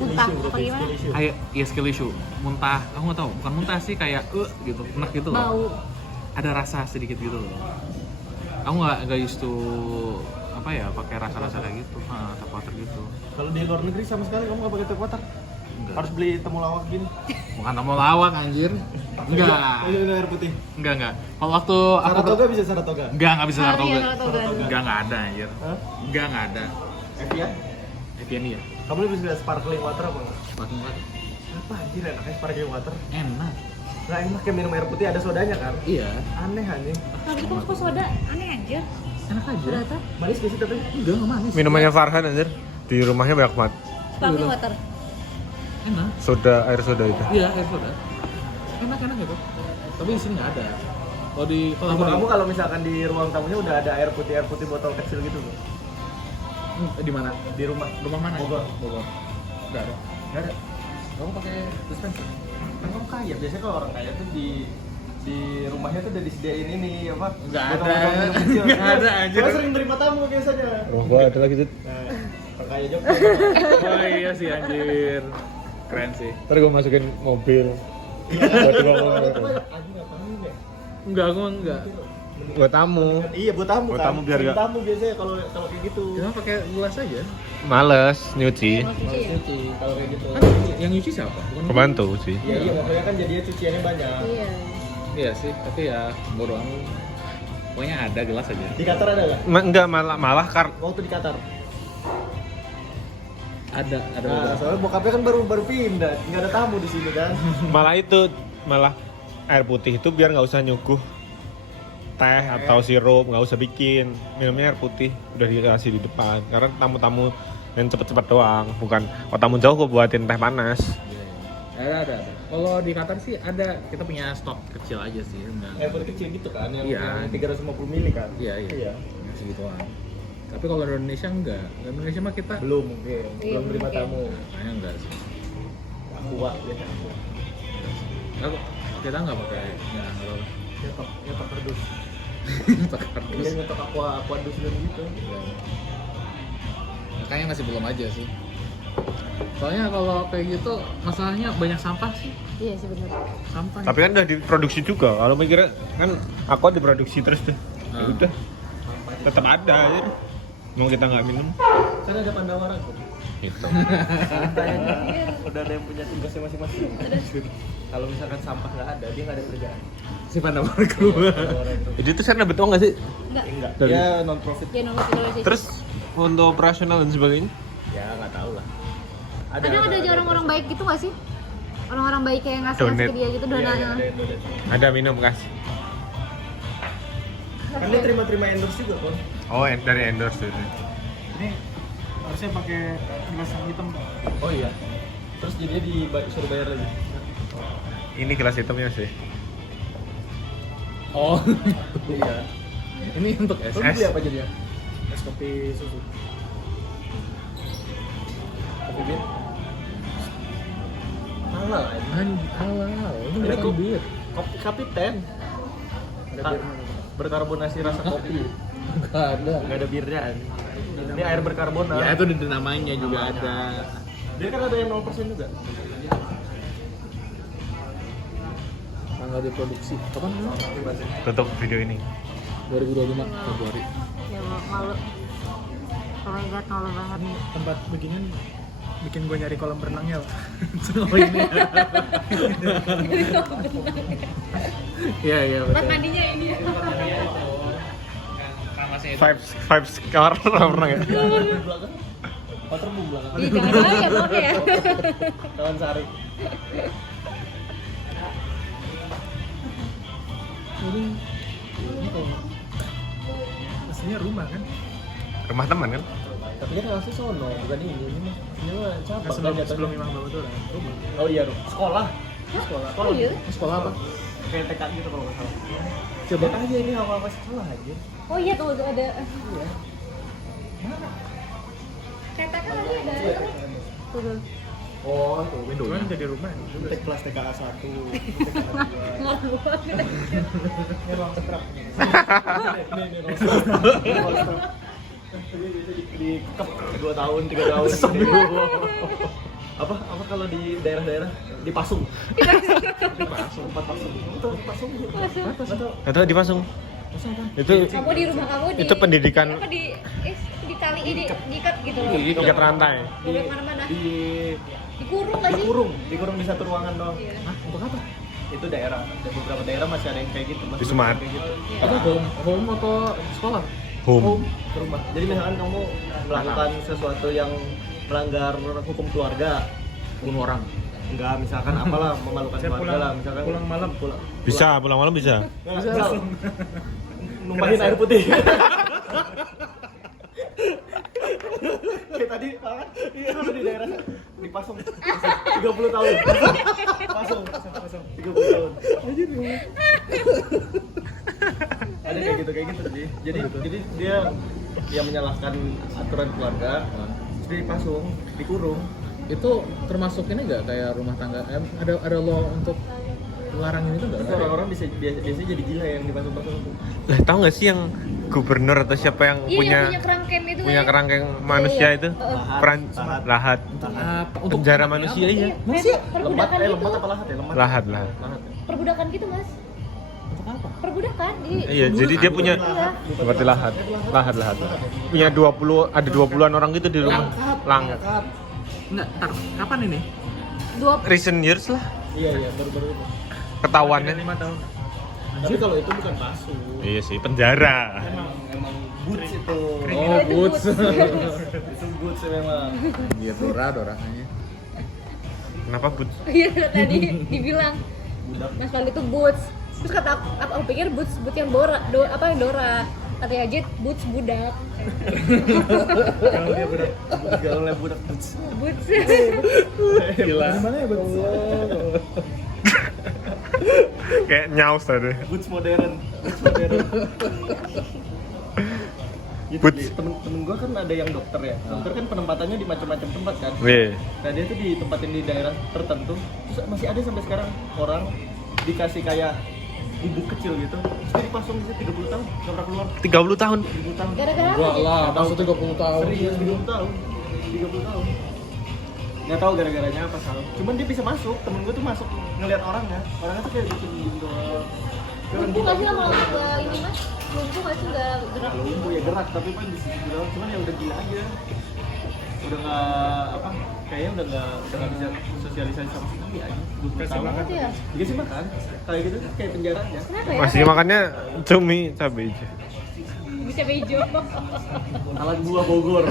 muntah apa gimana? Kayak ya skill issue, muntah. Aku nggak tahu, bukan muntah sih kayak gitu, enak gitu loh. Bau. Ada rasa sedikit gitu loh. Aku nggak used to apa ya pakai rasa-rasa kayak gitu, tap water gitu. Kalau di luar negeri sama sekali kamu nggak pakai tap water? Enggak. Harus beli temulawak gini. Bukan mau lawak anjir. Enggak. Ini air putih. Enggak. Kalau waktu aku Saratoga bisa Saratoga. enggak bisa Ah, iya, Saratoga. Saratoga. Enggak ada anjir. Hah? Enggak ada. Evian? Evian ya. Kamu lebih suka sparkling water apa enggak? Langsung banget. Apa anjir enaknya sparkling water? Enak. Nah enak kayak minum air putih ada sodanya kan? Iya. Aneh anjing. Kalau gitu kamu suka soda, aneh anjir. Enak aja. Ternyata Manis gak sih tapi? Enggak manis. Minumannya Farhan anjir. Di rumahnya banyak banget. sparkling water. Enak. Air soda itu. Iya, air soda. Enak gitu. Tapi di sini nggak ada. Kalau Kalau kamu kalau misalkan di ruang tamunya udah ada air putih botol kecil gitu loh. di mana? Di rumah. Rumah mana? Bogor. Enggak ada. Enggak ada. Kamu pakai dispenser? Kan kamu kaya, biasanya kalau orang kaya tuh di rumahnya tuh udah disediain ini apa? Nggak ada. Botol-botol minum kecil. Nggak ada, anjir. Gua sering terima tamu biasanya. Oh, gua ada lagi tuh. Nah, orang kaya juga. Oh iya sih anjir. Keren sih. Ntar gua masukin mobil. Iya. Buat dibawa. Anjing ngapain ya? Enggak, aku enggak. Buat tamu. Iya buat tamu Buat kan. tamu biar Sering nggak- tamu biasanya kalau kayak gitu. Cuma pakai gelas aja. Males nyuci. Mau cuci Males ya? nyuci kalau kayak gitu. Kan yang nyuci siapa? Bukan Pembantu sih. Iya maksudnya kan jadinya cuciannya banyak. Iya. Iya sih, tapi ya bodo amat. Pokoknya ada gelas aja. Di Qatar ada nggak? Enggak malah Waktu di Qatar. Ada Nah, soalnya bokapnya kan baru pindah, nggak ada tamu di sini kan. malah air putih itu biar nggak usah nyuguh teh atau sirup, nggak usah bikin, minumnya air putih udah dikasih di depan karena tamu-tamu yang cepet-cepet doang, bukan kalau tamu jauh gue buatin teh panas. Ada. Kalau di Qatar sih ada, kita punya stok kecil aja sih. Air putih kecil gitu kan, Iya. yang 350 mili kan. Iya. Yang segituan. Tapi kalau di Indonesia enggak. Di Indonesia mah kita Belum mungkin, Iya, belum terima mungkin. tamu. kayaknya enggak sih. Aqua biasa. Aku, kita enggak pakai ya enggak Nyetok kardus. pakai kardus. Iya nyetok aqua dus dan gitu. Ya, kayaknya masih belum aja sih. Soalnya kalau kayak gitu masalahnya banyak sampah sih. Iya sih benar. Sampah. Tapi kan udah diproduksi juga. Kalau mikirnya kan aku diproduksi terus tuh. Ya Ah. udah. Tetap ada ya. Mau kita nggak minum. Kan ada Pandawara kok. Gitu. Udah ada yang punya tugasnya masing-masing. Kalau misalkan sampah nggak ada, dia nggak ada kerjaan. si Pandawara keluar. Pandawara itu. Jadi itu sana betul nggak sih? Enggak. Enggak. Dari- Dia non profit. Dia nomor kita Terus untuk operasional dan sebagainya? Ya nggak tahu lah. kadang ada aja orang-orang baik gitu nggak sih? Orang-orang baik kayak ngasih Donate. ke dia gitu Iya, donanya. ada yang donate. Ada minum kasih. Kan dia terima endorse juga kan. Oh, dari endorse itu. Ini harusnya pakai gelas yang hitam. Oh iya. Terus jadinya disuruh bayar lagi. Ini gelas hitamnya sih. Oh. Iya. Ini untuk es. Terus beli apa jadinya? Es kopi susu. Kopi bir. Halal aja. Halal. Ini Ada bukan kok. bir. Kopi kapiten. Ada bir mana? Berkarbonasi rasa kopi. Enggak ada. Enggak ada birnya. Ini air berkarbonat. Ya itu di namanya juga ada. Dia kan ada yang 0% juga. Tanggal diproduksi. Kapan? Tutup video ini. 2025 Februari. Ya malu. Oh my god, malu banget. Tempat beginian bikin gue nyari kolam renangnya. Oh ini. Iya Tempat betul. mandinya ini. Five scar pernah ya? Waterboom belakang. Ih, jangan ya pakai ya. Kawan Sari. Ini kalau aslinya rumah kan? Rumah teman kan? Tapi dia kan asli sono, bukan ini. Ini mah cabang. Nah, sebelum kan jatuhnya. sebelum Imam Baturan rumah. Oh iya, sekolah. Sekolah. Oh iya. Sekolah apa? Kayak TK gitu kalau nggak salah. Coba. Lihat aja ini awal pas sekolah aja. Oh iya tuh ada. Iya. Cetak kan tadi ada. Tuh tuh. Oh, tuh window. Cuman jadi rumah juga. Tek kelas TKA 1, TKA 2. Malu banget. Ini ruang setrap. Ini ruang setrap. Di kekep 2 tahun, 3 tahun. Apa kalau di daerah-daerah dipasung. Dipasung, tempat pasung. Betul, pasung. Betul. Atau dipasung. Itu Kamu di rumah kamu itu pendidikan apa di tali ini diikat gitu loh. ikat rantai. Di Mana-mana. dikurung Dikurung nggak sih? dikurung di satu ruangan doang. Iya. Hah, untuk apa? Itu daerah. Ada beberapa daerah masih ada yang kayak gitu. Masih Di Sumat. kayak gitu. Apa home atau sekolah? Home. Ke rumah. Jadi misalkan kamu melakukan sesuatu yang melanggar hukum keluarga, Bunuh orang. enggak misalkan apalah memalukan Saya keluarga pulang- lah, misalkan pulang malam. Bisa pulang malam bisa. Bisa. Numpahin air putih. Kayak tadi, iya di daerah dipasung 30 tahun. Pasung 30 tahun. Ada kayak gitu sih. Jadi dia yang menyalahkan aturan keluarga, terus dipasung, dikurung. Itu termasuk ini nggak kayak rumah tangga? Ada law untuk larangin itu nggak? Terus orang-orang biasanya jadi gila yang dipasung-pasung. Lah tahu nggak sih yang gubernur atau siapa yang Iya, punya yang punya kerangkeng itu punya kan. kerangkeng manusia Iya. itu Lahat. peran lahat Untuk penjara anaknya manusia apa? iya Lembat Perbudakan gitu. lembat apa lahat ya? Lembat. lahat Lahat. Perbudakan gitu, Mas. Untuk apa? Perbudakan di iya jadi dia punya Iya. seperti lahat punya 20-an orang gitu di rumah lang Enggak, kapan ini? recent years lah Iya, baru-baru itu. ketahuannya 5 tahun. Tapi kalau itu bukan pasung. iya sih penjara Emang boots itu. Oh, boots. Itu boots memang. Iya, Dora kayaknya. kenapa bud Iya tadi dibilang Mas Fadli itu boots. Terus kata aku pikir boots yang Dora, Dora. Katanya Ajit boots budak. Gaulnya budak boots. Boots. Gila. Gimana ya, Bang? kayak nyaus tadi Boots modern. Gitu, Boots. temen gua kan ada yang dokter ya. Dokter kan penempatannya di macam-macam tempat kan. weh Nah dia tuh ditempatin di daerah tertentu. Terus masih ada sampai sekarang orang dikasih kayak bubuk kecil gitu. Terus dia dipasung di situ 30 tahun. Gak pernah keluar. 30 tahun 30 tahun. Gara-gara apa? Enggak Jit? lah, masuk 30 tahun. Serius 30 tahun. 30 tahun. Nggak tahu gara-garanya apa salah. Cuman dia bisa masuk. Temen gue tuh masuk ngeliat orangnya. Orangnya tuh kayak diem doang. Lumpuh nggak sih lama-lama nggak ini Mas? Lumpuh nggak sih nggak gerak? Lumpuh ya gerak tapi kan di situ doang. Cuman ya udah gila aja. Udah nggak apa? Kayaknya udah nggak bisa sosialisasi sama sekali aja. 20 tahun. Itu ya? Dikasih makan. Kayak gitu kayak penjara aja. Kenapa ya? masih makannya cumi cabai aja Bisa bejo. Alat buah Bogor.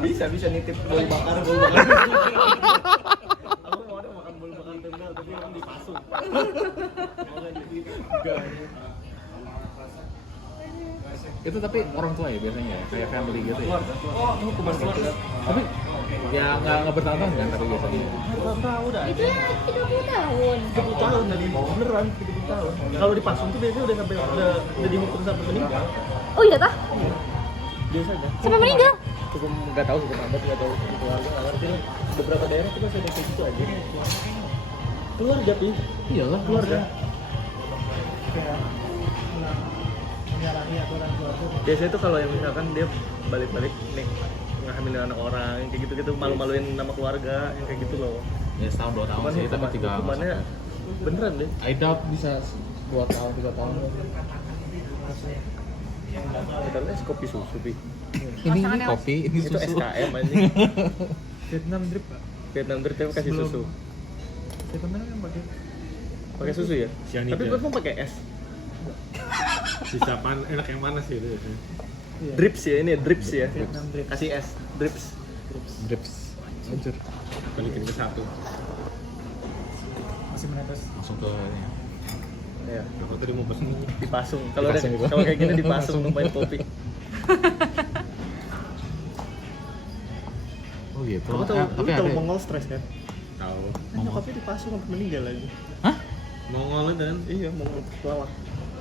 bisa nitip bolu bakar. Aku mau ada makan bolu bakar tunggal tapi orang dipasung. Itu tapi orang tua ya biasanya ya, kayak family gitu ya. Keluarga. Oh, hukuman keluarga. Tapi ya nggak bertahun kan tapi biasanya. Bukan tahu dah. Itu ya 30 tahun. 30 tahun dari beneran 30 tahun. Kalau dipasung tuh biasanya udah sampai udah dihukum sampai meninggal. Oh iya tah? Biasanya. Sampai meninggal? Hukum nggak tahu hukum adat nggak tahu hukum keluarga nggak ngerti lah. Beberapa daerah tuh masih ada kayak gitu aja. Keluarga pi. Iyalah, Keluarga. Kayak menyalahi aturan keluarga. Biasanya tuh kalau yang misalkan dia balik-balik nih ngehamilin anak orang yang kayak gitu-gitu malu-maluin nama keluarga yang kayak gitu loh. Ya setahun 2 tahun Cuman sih, tapi 3 hukumannya beneran deh. I doubt bisa 2 tahun 3 tahun. Kita es kopi susu pi. Ini Pasangannya kopi, ini Itu susu. SKM anjing. Vietnam drip, Pak. Vietnam drip tapi kasih Sebelum- susu. Vietnam kan pakai Pakai susu ya? Cyanida. Tapi buat mau pakai es. bisa enak yang mana sih itu iya. Drips ya ini drips ya. Vietnam drip. Kasih es, drips. Drips. Anjir. balikin ke satu Masih menetes. Langsung ke ini. Iya, aku tadi mau pesen dipasung. Kalau Dipasung gitu. kalau kayak gini dipasung numpain kopi. Oh gitu. Kamu tahu, Tapi lu tahu ada. Mongol stres kan? tahu Kan nyokapnya dipasung sampai meninggal lagi. Hah? Mongol dan Iya, Mongol pelawak.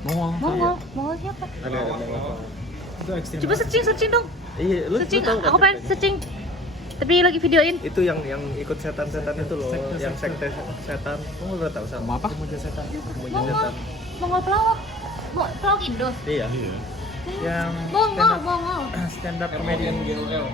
Mongol siapa? Ada Mongol. Itu ekstrim. Coba searching dong. Iya, lu Searching. tahu kan Aku pengen ceritanya? searching. Tapi lagi videoin. Itu yang ikut setan-setan itu loh, Sekte. yang sekte setan. Kamu udah tahu sama? Mau apa? Muja setan. Kemudian setan. Mongol pelawak. Pelawak Indo. Iya. Yang Mongol. stand up comedian GOL.